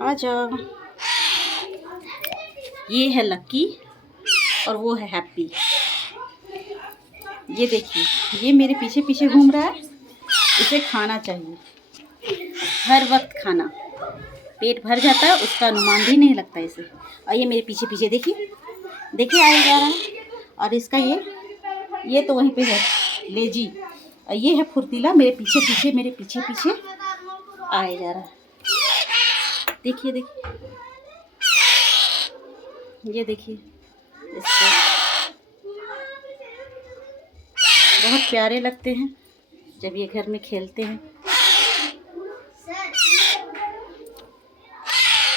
आ जाओ। ये है लक्की और वो है हैप्पी। ये देखिए, ये मेरे पीछे पीछे घूम रहा है। इसे खाना चाहिए, हर वक्त खाना। पेट भर जाता है, उसका अनुमान भी नहीं लगता इसे। और ये मेरे पीछे पीछे देखिए, देखिए आया जा रहा है। और इसका ये तो वहीं पे है लेजी। और ये है फुर्तीला, मेरे पीछे पीछे आया जा रहा है। देखिए देखिए, ये देखिए इसको। बहुत प्यारे लगते हैं जब ये घर में खेलते हैं।